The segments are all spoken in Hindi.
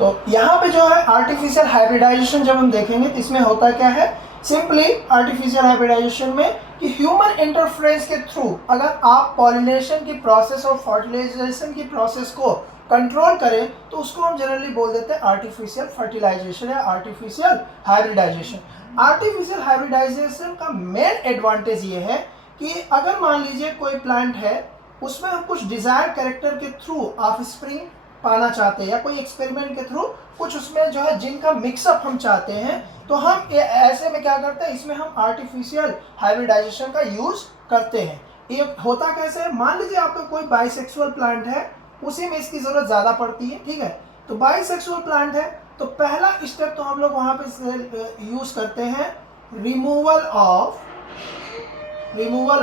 तो यहाँ पे जो है आर्टिफिशियल हाइब्रिडाइजेशन जब हम देखेंगे तो इसमें होता क्या है, सिंपली आर्टिफिशियल हाइब्रिडाइजेशन में कि ह्यूमन इंटरफेरेंस के थ्रू अगर आप पॉलिनेशन की प्रोसेस और फर्टिलाइजेशन की प्रोसेस को कंट्रोल करें तो उसको हम जनरली बोल देते हैं आर्टिफिशियल फर्टिलाइजेशन या आर्टिफिशियल हाइब्रिडाइजेशन। आर्टिफिशियल हाइब्रिडाइजेशन का मेन एडवांटेज ये है कि अगर मान लीजिए कोई प्लांट है, उसमें हम कुछ डिजायर्ड कैरेक्टर के थ्रू ऑफस्प्रिंग पाना चाहते हैं या कोई एक्सपेरिमेंट के थ्रू कुछ उसमें जो है जिनका मिक्सअप हम चाहते हैं, तो हम ऐसे में क्या करते हैं, इसमें हम आर्टिफिशियल हाइब्रिडाइजेशन का यूज करते हैं। ये होता कैसे है, मान लीजिए आपका कोई बाइसेक्सुअल प्लांट है, उसी में इसकी जरूरत ज़्यादा पड़ती है, ठीक है। तो बाइसेक्सुअल प्लांट है तो पहला स्टेप तो हम लोग वहाँ पे यूज करते हैं रिमूवल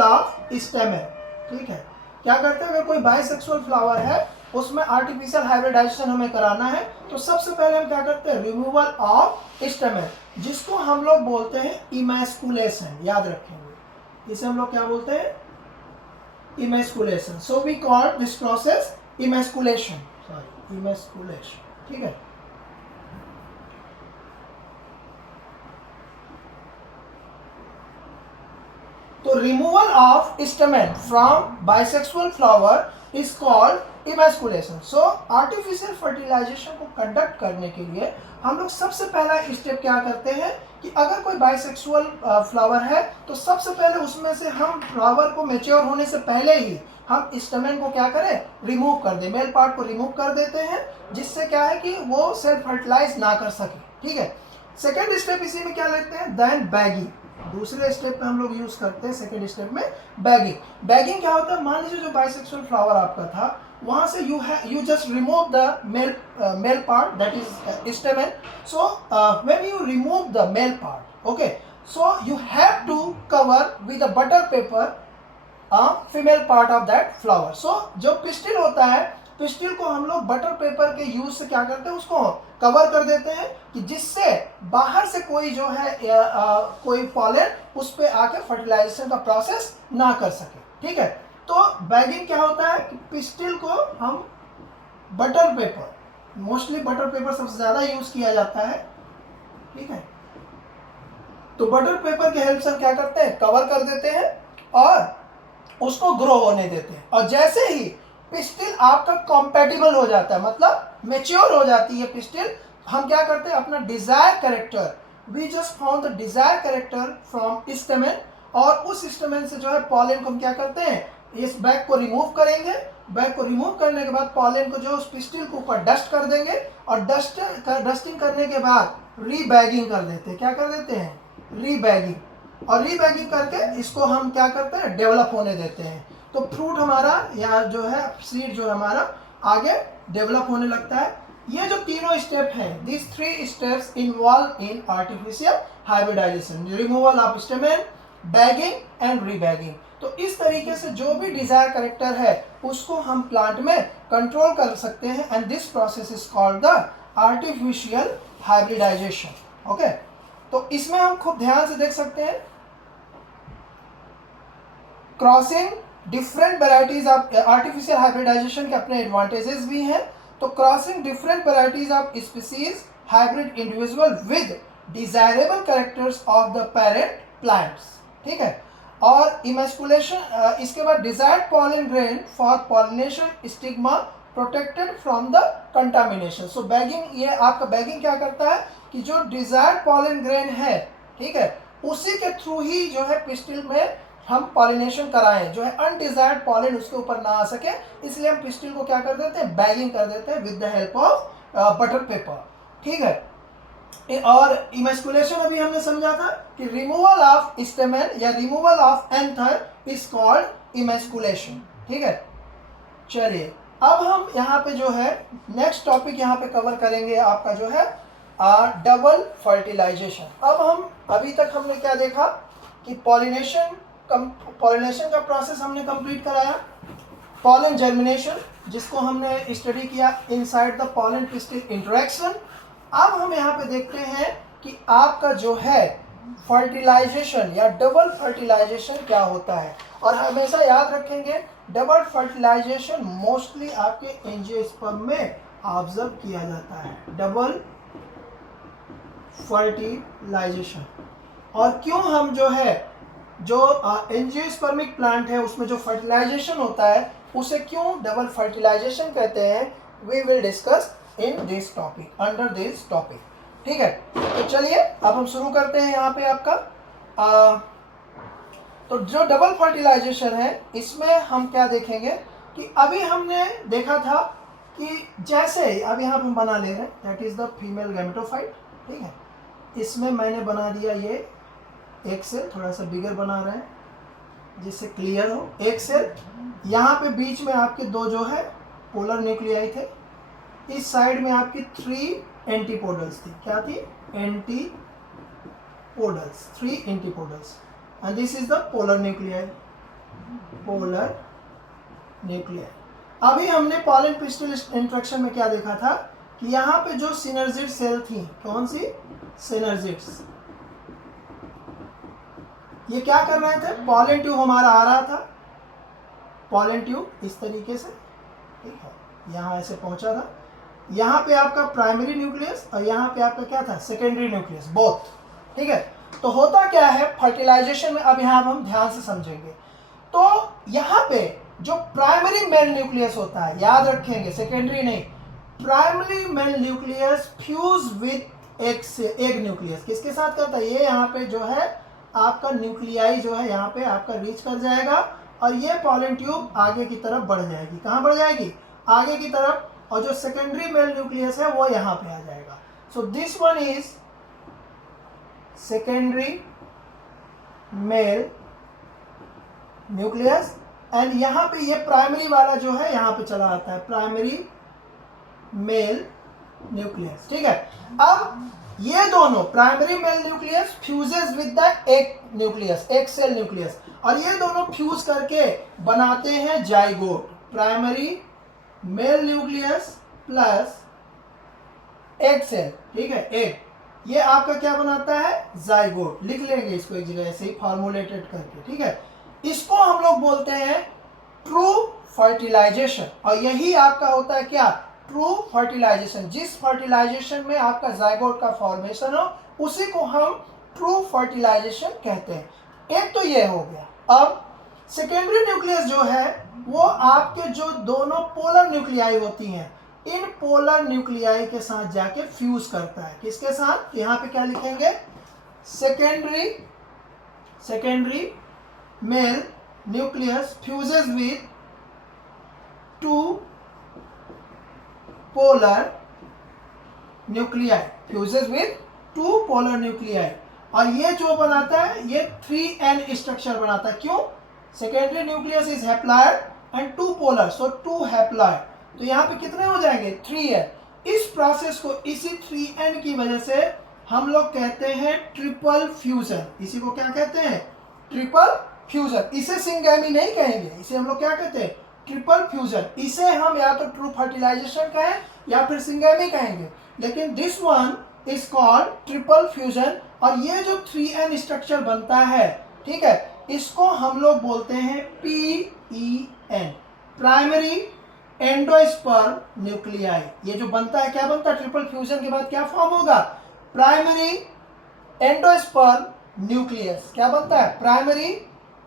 ऑफ स्टेमेन, ठीक है। क्या करते हैं, अगर कोई बाइसेक्सुअल फ्लावर है उसमें आर्टिफिशियल हाइब्रिडाइजेशन हमें कराना है तो सबसे पहले हम क्या करते हैं, रिमूवल ऑफ स्टेमेन, जिसको हम लोग बोलते हैं इमैस्कुलेशन। याद रखेंगे इसे हम लोग क्या बोलते हैं, emasculation. So we call this process emasculation, ठीक है। तो removal of stamen from bisexual flower is called emasculation. So artificial fertilisation को कंडक्ट करने के लिए हम लोग सबसे पहला स्टेप क्या करते हैं कि अगर कोई बाइसेक्सुअल फ्लावर है तो सबसे पहले उसमें से हम फ्लावर को मैच्योर होने से पहले ही हम स्टेमेन को क्या करें, रिमूव कर दें, मेल पार्ट को रिमूव कर देते हैं, जिससे क्या है कि वो सेल्फ फर्टिलाइज ना कर सके, ठीक है। सेकेंड स्टेप इसी में क्या लेते हैं, देन बैगिंग। दूसरे स्टेप पे हम लोग यूज करते हैं सेकेंड स्टेप में बैगिंग। बैगिंग क्या होता है, मान लीजिए जो बाइसेक्सुअल फ्लावर आपका था वहां से you just remove the male part that is stamen. So when you remove the male part, okay, so you have to cover with a butter paper female part of that flower. So जो पिस्टिल होता है, पिस्टिल को हम लोग बटर पेपर के यूज से क्या करते हैं, उसको कवर कर देते हैं कि जिससे बाहर से कोई जो है कोई पॉलन उस पर आके फर्टिलाइजेशन का प्रोसेस ना कर सके, ठीक है। तो बैगिंग क्या होता है कि पिस्टिल को हम butter paper, mostly butter paper सबसे ज़्यादा यूज किया जाता है, ठीक है। तो बटर पेपर के हेल्प से क्या करते हैं, कवर कर देते हैं और उसको ग्रो होने देते हैं। और जैसे ही पिस्टिल आपका कॉम्पैटिबल हो जाता है, मतलब मैच्योर हो जाती है पिस्टिल, हम क्या करते हैं, अपना desire character, we just found the desire character from stamen, और उस स्टेमेन से जो है पॉलन को हम क्या करते हैं, इस बैग को रिमूव करेंगे। बैग को रिमूव करने के बाद पॉलन को जो उस पिस्टिल के ऊपर डस्ट कर देंगे और डस्टिंग करने के बाद रीबैगिंग कर देते हैं। क्या कर देते हैं, रीबैगिंग। और रीबैगिंग करके इसको हम क्या करते हैं, डेवलप होने देते हैं। तो फ्रूट हमारा या जो है सीड जो हमारा आगे डेवलप होने लगता है। ये जो तीनों स्टेप हैं, this 3 steps involve in artificial hybridization, removal of stamen, bagging and rebagging. तो इस तरीके से जो भी डिजायर कैरेक्टर है उसको हम प्लांट में कंट्रोल कर सकते हैं, and this process is called the artificial hybridisation, okay. तो इसमें हम खूब ध्यान से देख सकते हैं, crossing different varieties of artificial hybridisation के अपने एडवांटेजेस भी हैं। तो crossing different varieties of species hybrid individual with desirable characters of the parent plants, ठीक है। और इमैस्कुलेशन, इसके बाद desired pollen grain for pollination stigma protected from the contamination. So bagging, ये आपका बैगिंग क्या करता है कि जो डिजायर्ड पॉलन ग्रेन है, ठीक है, उसी के थ्रू ही जो है पिस्टिल में हम पॉलिनेशन कराएं, जो है अनडिजायर्ड पॉलन उसके ऊपर ना आ सके, इसलिए हम पिस्टिल को क्या कर देते हैं, बैगिंग कर देते हैं with the help of butter paper, ठीक है। और इमैस्कुलेशन अभी हमने समझा था कि रिमूवल ऑफ स्टेमेन या removal of anther is called emasculation, ठीक है। चलिए अब हम यहाँ पे जो है नेक्स्ट टॉपिक यहाँ पे कवर करेंगे आपका जो है डबल फर्टिलाइजेशन। अब हम अभी तक हमने क्या देखा कि पॉलिनेशन का प्रोसेस हमने कंप्लीट कराया, पॉलन जर्मिनेशन जिसको हमने स्टडी किया inside the pollen pistil interaction. अब हम यहाँ पे देखते हैं कि आपका जो है फर्टिलाइजेशन या डबल फर्टिलाइजेशन क्या होता है। और हमेशा याद रखेंगे डबल फर्टिलाइजेशन मोस्टली आपके एंजियोस्पर्म में ऑब्जर्व किया जाता है, डबल फर्टिलाइजेशन। और क्यों हम जो है जो एंजियोस्पर्मिक प्लांट है उसमें जो फर्टिलाइजेशन होता है उसे क्यों डबल फर्टिलाइजेशन कहते हैं, we will discuss in this topic, under this topic. ठीक है, तो चलिए अब हम शुरू करते हैं। यहाँ पे आपका तो जो डबल फर्टिलाइजेशन है इसमें हम क्या देखेंगे कि अभी हमने देखा था कि जैसे अब यहाँ पे हम बना ले रहे हैं, that is the female gametophyte. ठीक है, इसमें मैंने बना दिया ये एक सेल, थोड़ा सा बिगर बना रहे हैं जिससे क्लियर हो। एक सेल, यहाँ पे बीच में आपके दो जो है पोलर न्यूक्लियाई थे, इस साइड में आपकी 3 एंटीपोडल्स थी। क्या थी? Antipodals, 3 antipodals, and this is the polar nuclei, polar nuclei. अभी हमने पॉलन पिस्टल इंट्रैक्शन में क्या देखा था कि यहाँ पे जो सिनर्जिड सेल थी, कौन सी? सिनर्जिड्स, ये क्या कर रहे थे? पॉलन ट्यूब हमारा आ रहा था, पॉलन ट्यूब इस तरीके से, ठीक है, यहाँ ऐसे पहुंचा था। यहाँ पे आपका प्राइमरी न्यूक्लियस और यहाँ पे आपका क्या था? Secondary nucleus, both. ठीक है, तो होता क्या है फर्टिलाइजेशन में, अब यहाँ हम ध्यान से समझेंगे। तो यहाँ पे जो प्राइमरी मेल न्यूक्लियस होता है, याद रखेंगे, सेकेंडरी नहीं, primary male nucleus fuse with egg nucleus. किसके साथ करता है? ये यहाँ पे जो है आपका न्यूक्लियाई जो है यहाँ पे आपका रीच कर जाएगा और ये पॉलन ट्यूब आगे की तरफ बढ़ जाएगी। कहाँ बढ़ जाएगी? आगे की तरफ। और जो सेकेंडरी मेल न्यूक्लियस है वो यहाँ पे आ जाएगा। So this one is secondary mail nucleus and यहाँ पे ये प्राइमरी वाला जो है यहाँ पे चला आता है, प्राइमरी मेल न्यूक्लियस। ठीक है, अब ये दोनों primary male nucleus fuses with the egg nucleus, egg cell nucleus, और ये दोनों फ्यूज करके बनाते हैं zygote. Primary male nucleus plus egg cell, ठीक है, एग, ये आपका क्या बनाता है? जाइगोट। लिख लेंगे इसको एक जगह ऐसे ही फॉर्मुलेटेड करके। ठीक है, इसको हम लोग बोलते हैं ट्रू फर्टिलाइजेशन, और यही आपका होता है क्या? True fertilisation. जिस फर्टिलाइजेशन में आपका जाइगोट का फॉर्मेशन हो उसी को हम ट्रू फर्टिलाइजेशन कहते हैं। एक तो ये हो गया। अब सेकेंडरी न्यूक्लियस जो है वो आपके जो दोनों पोलर न्यूक्लियाई होती हैं, इन पोलर न्यूक्लियाई के साथ जाके फ्यूज करता है। किसके साथ? यहाँ पे क्या लिखेंगे? Secondary mail nucleus fuses with 2 polar nuclei, fuses with 2 polar nuclei, और ये जो बनाता है ये 3n स्ट्रक्चर बनाता है। क्यों? Secondary nucleus is haploid and 2 polar, so 2 haploid, तो यहाँ पे कितने हो जाएंगे? 3n। इस प्रोसेस को, इसी 3n की वजह से हम लोग कहते हैं ट्रिपल फ्यूजन। इसी को क्या कहते हैं? Triple fusion. इसे सिंगैमी नहीं कहेंगे, इसे हम लोग क्या कहते हैं? Triple fusion. इसे हम या तो ट्रू फर्टिलाइजेशन कहें या फिर सिंगैमी कहेंगे, लेकिन this one is called triple fusion. और ये जो 3n स्ट्रक्चर बनता है, ठीक है, इसको हम लोग बोलते हैं PEN, प्राइमरी एंडोस्पर्म न्यूक्लियाई। ये जो बनता है, क्या बनता है? ट्रिपल फ्यूजन के बाद क्या फॉर्म होगा? Primary endosperm nucleus. क्या बनता है? Primary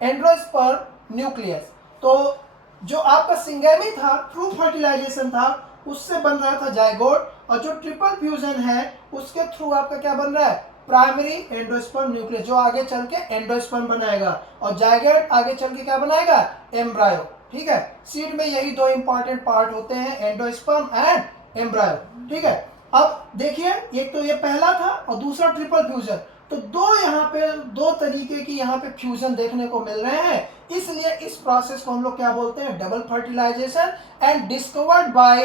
endosperm nucleus. तो जो आपका सिंगैमी था, ट्रू फर्टिलाइजेशन था, उससे बन रहा था जाइगोट, और जो ट्रिपल फ्यूजन है उसके थ्रू आपका क्या बन रहा है? प्राइमरी एंडोस्पर्म न्यूक्लियस, जो आगे चल के एंडोस्पर्म बनाएगा, और जाइगोट आगे चल के क्या बनाएगा? एम्ब्रायो। ठीक है, सीड में यही 2 इंपॉर्टेंट पार्ट होते हैं, एंडोस्पर्म एंड एम्ब्रायो। ठीक है, अब देखिए, एक तो ये पहला था और दूसरा ट्रिपल फ्यूजन। तो यहाँ पे 2 तरीके की यहाँ पे फ्यूजन देखने को मिल रहे हैं, इसलिए इस प्रोसेस को हम लोग क्या बोलते हैं? Double fertilization, and discovered by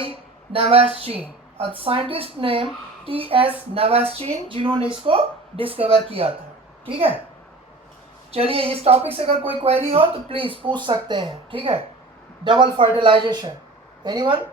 Navashin, a scientist name TS Navashin, जिन्होंने इसको डिस्कवर किया था। ठीक है, चलिए इस टॉपिक से अगर कोई क्वेरी हो तो प्लीज पूछ सकते हैं। ठीक है, डबल फर्टिलाइजेशन, एनीवन?